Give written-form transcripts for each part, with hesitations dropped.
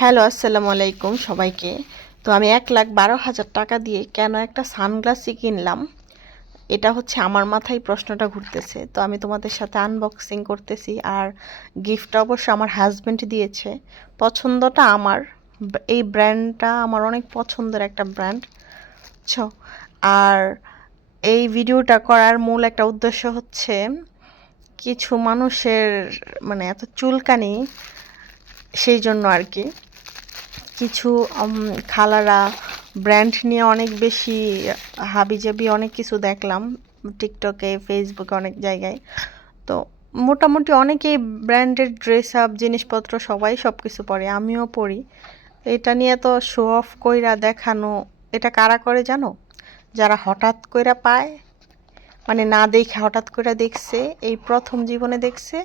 Hello, আসসালামু আলাইকুম সবাইকে। তো আমি 1,12,000 টাকা দিয়ে কেন একটা সানগ্লাসই কিনলাম, এটা হচ্ছে আমার মাথায় প্রশ্নটা ঘুরতেছে। তো আমি তোমাদের সাথে আনবক্সিং করতেছি। আর গিফটটা অবশ্য আমার হাজব্যান্ড দিয়েছে। পছন্দটা আমার, এই ব্র্যান্ডটা আমার অনেক পছন্দের একটা ব্র্যান্ড, বুঝছো? আর এই ভিডিওটা করার মূল একটা উদ্দেশ্য হচ্ছে কিছু মানুষের মানে এত চুলকানি, সেই জন্য আর কি। কিছু খালারা ব্র্যান্ড নিয়ে অনেক বেশি হাবিজাবি অনেক কিছু দেখলাম টিকটকে, ফেসবুকে, অনেক জায়গায়। তো মোটামুটি অনেকেই ব্র্যান্ডেড ড্রেস আপ জিনিসপত্র সবাই সব কিছু পরে, আমিও পরি। এটা নিয়ে তো শো অফ কইরা দেখানো, এটা কারা করে জানো? যারা হঠাৎ কইরা পায়, মানে না দেখে হঠাৎ করে দেখছে, এই প্রথম জীবনে দেখছে,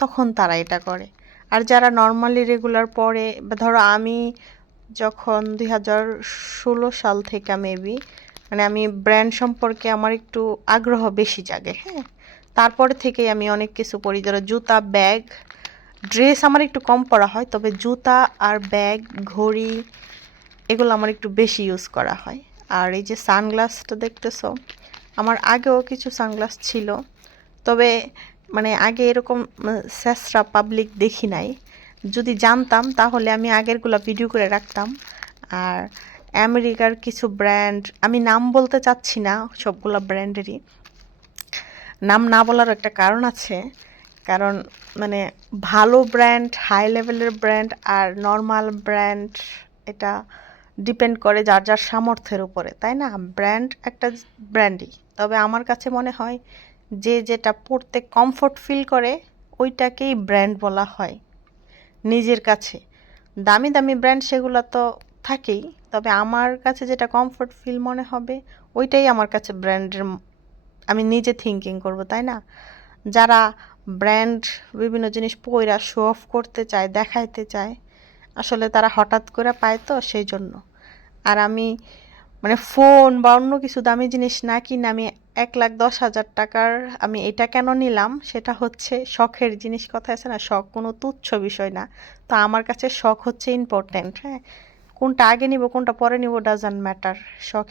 তখন তারা এটা করে। আর যারা নর্মালি রেগুলার পরে, বা ধরো আমি যখন 2016 সাল থেকে মেবি, মানে আমি ব্র্যান্ড সম্পর্কে আমার একটু আগ্রহ বেশি জাগে, হ্যাঁ। তারপরে থেকেই আমি অনেক কিছু পরি, ধরো জুতা, ব্যাগ, ড্রেস আমার একটু কম পরা হয়, তবে জুতা আর ব্যাগ, ঘড়ি, এগুলো আমার একটু বেশি ইউজ করা হয়। আর এই যে সানগ্লাসটা দেখতেছো, আমার আগেও কিছু সানগ্লাস ছিল, তবে মানে আগে এরকম স্যাসরা পাবলিক দেখি নাই। যদি জানতাম তাহলে আমি আগেরগুলো ভিডিও করে রাখতাম। আর আমেরিকার কিছু ব্র্যান্ড, আমি নাম বলতে চাচ্ছি না সবগুলো ব্র্যান্ডেরই। নাম না বলার একটা কারণ আছে, কারণ মানে ভালো ব্র্যান্ড, হাই লেভেলের ব্র্যান্ড আর নর্মাল ব্র্যান্ড, এটা ডিপেন্ড করে যার যার সামর্থ্যের উপরে, তাই না? ব্র্যান্ড একটা ব্র্যান্ডই, তবে আমার কাছে মনে হয় যে যেটা পড়তে কমফোর্ট ফিল করে ওইটাকেই ব্র্যান্ড বলা হয় নিজের কাছে। দামি দামি ব্র্যান্ড সেগুলো তো থাকেই, তবে আমার কাছে যেটা কমফোর্ট ফিল মনে হবে ওইটাই আমার কাছে ব্র্যান্ডের, আমি নিজে থিঙ্কিং করব, তাই না? যারা ব্র্যান্ড বিভিন্ন জিনিস পইরা শো অফ করতে চায়, দেখাইতে চায়, আসলে তারা হঠাৎ করে পায়, তো সেই জন্য। আর আমি মানে ফোন বা অন্য কিছু দামি জিনিস না কিনে আমি 1,10,000 টাকার আমি এটা কেন নিলাম, সেটা হচ্ছে শখের জিনিস। কথা আছে না, শখ কোনো তুচ্ছ বিষয় না। তো আমার কাছে শখ হচ্ছে ইম্পর্ট্যান্ট, হ্যাঁ। কোনটা আগে নিব কোনটা পরে নিব ডাজন্ট ম্যাটার, শখ